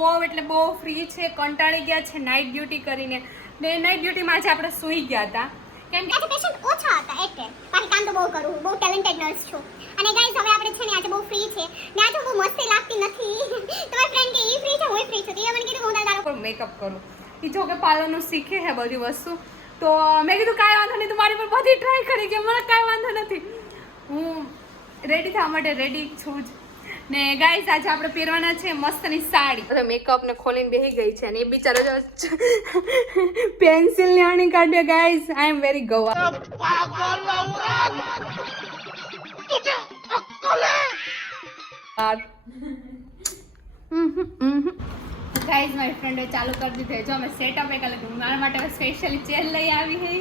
બહુ એટલે બહુ ફ્રી છે, કંટાળી ગયા છે નાઇટ ડ્યુટી કરીને. ને નાઇટ ડ્યુટીમાં આજે આપણે સૂઈ ગયા હતા કેમ કે આજે પેશન્ટ ઓછા હતા એટલે બાકી કામ તો બહુ કરું, બહુ ટેલેન્ટેડ નર્સ છું. અને ગાઈસ હવે આપણે છે ને આજે બહુ ફ્રી છે ને આજે બહુ મસ્તી લાગતી નથી. તમારી ફ્રેન્ડ કે ઈ ફ્રી છે, હું ફ્રી છું, તો એ મને કીધું કે હું તારા મેકઅપ કરું. એ જો કે પાર્લરનું શીખે છે બધી વસ્તુ, તો મેં કીધું કાંઈ વાંધો નહીં, તમારી પર બધી ટ્રાય કરી કે મને કાંઈ વાંધો નથી, હું રેડી થવા માટે રેડી છું જ. ને ગાઈસ આજે આપણે પહેરવાના છે મસ્તની સાડી. મેકઅપ ને ખોલીને બેસી ગઈ છે અને એ બિચારો જો પેન્સિલ ને આણી કાઢે. ગાઈસ આઈ એમ વેરી ગવા. ગાઈસ મારી ફ્રેન્ડે ચાલુ કરી દીધું. જો અમે સેટઅપ એક અલગ મારા માટે સ્પેશિયલી ચેર લઈ આવી હે.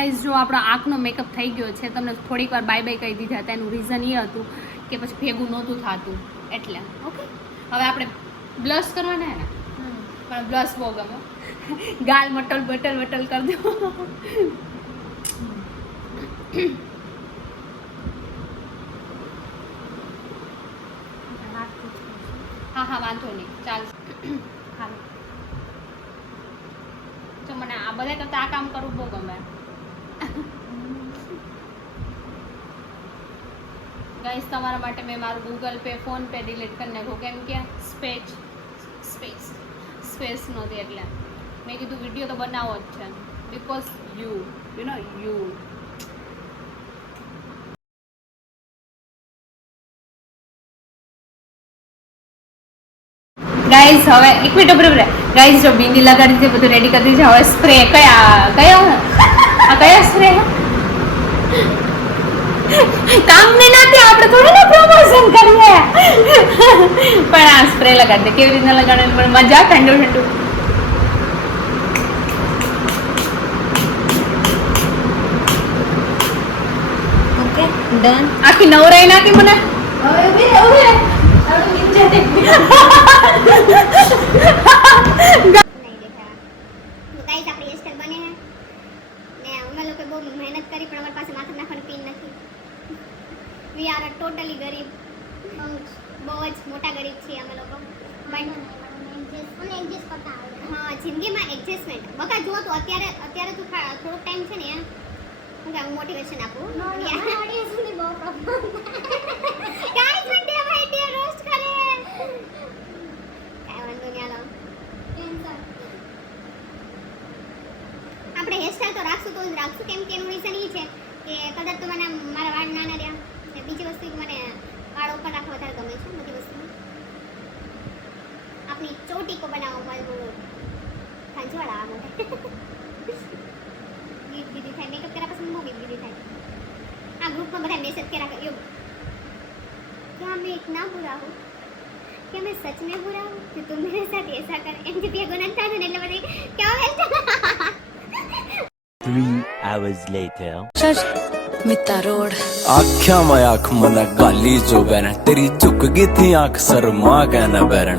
ગાઈસ જો આપણો આંખનો મેકઅપ થઈ ગયો છે. તમને થોડીક વાર બાય બાય કહી દીધા હતા. એનું રીઝન એ હતું કે પછી ભેગું નહોતું થતું એટલે. ઓકે હવે આપણે બ્લશ કરવાના હે ને, પણ બ્લશ બહુ ગમે. ગાલ મટલ બટલ વટલ કરી દો. હા હા વાંધો નહીં ચાલશે. હાલો જો મને આ બધા કરતાં આ કામ કરવું બહુ ગમે. ગાઈસ તમારા માટે મેં મારું Google pay phone pay delete કરી નાખ્યું કેમ કે સ્પેસ નહોતી એટલે મેં કીધું વિડીયો તો બનાવો જ છે because you know you. Guys હવે એક મિનિટ ઉપર ગાઈસ જો બિંદી લગાડી છે, બધું રેડી કરી દીધું છે. હવે સ્પ્રે કયા સ્પ્રે કામ ને નથી, આપણે થોડું ને પ્રમોશન કરીએ પણ આ સ્પ્રે લગાડી દે. કેવી રીતના લગાડે પણ મજા, ઠંડુ ઠંડુ. Okay done. આખી નવરાઈ નાખી મને. હવે ઉભી રહે મહેનત કરી પણ અમારી પાસે માથે નાખવાની પિન નથી. વી આર ટોટલી ગરીબ, બહુ જ મોટા ગરીબ છીએ અમે લોકો. હા જિંદગીમાં એડજસ્ટમેન્ટ બકા જો તો અત્યારે તો થોડો ટાઈમ છે ને એમ હું મોટિવેશન આપું. આપણે હેરસ્ટાઈલ તો રાખશું તો જ રાખશું કેમ કે એનું રીઝન એ છે કે કદાચ તો મને મારા વાળ નાના રહ્યા. બીજી વસ્તુ મને વાળ ઉપર રાખવા વધારે ગમે છે. બધી વસ્તુ આપણી ચોટીકો બનાવવા માટે ખાંજવાળા આ માટે ગીત ગીધી થાય. મેકઅપ કર્યા પછી બહુ ગીત ગીધી થાય. આ ગ્રુપમાં બધા મેસેજ કર્યા કર્યો क्या मैं इतना बुरा हूँ, क्या मैं सच में बुरा हूँ कि तुम मेरे साथ ऐसा कर. एम जी भેગો નથી થતો ને એટલે બધી क्या 3 hours later. मित्ता रोड आख्या मैं आँख मन गाली जो बैरण तेरी झुक गई थी आँख सर माँ कहना बैरण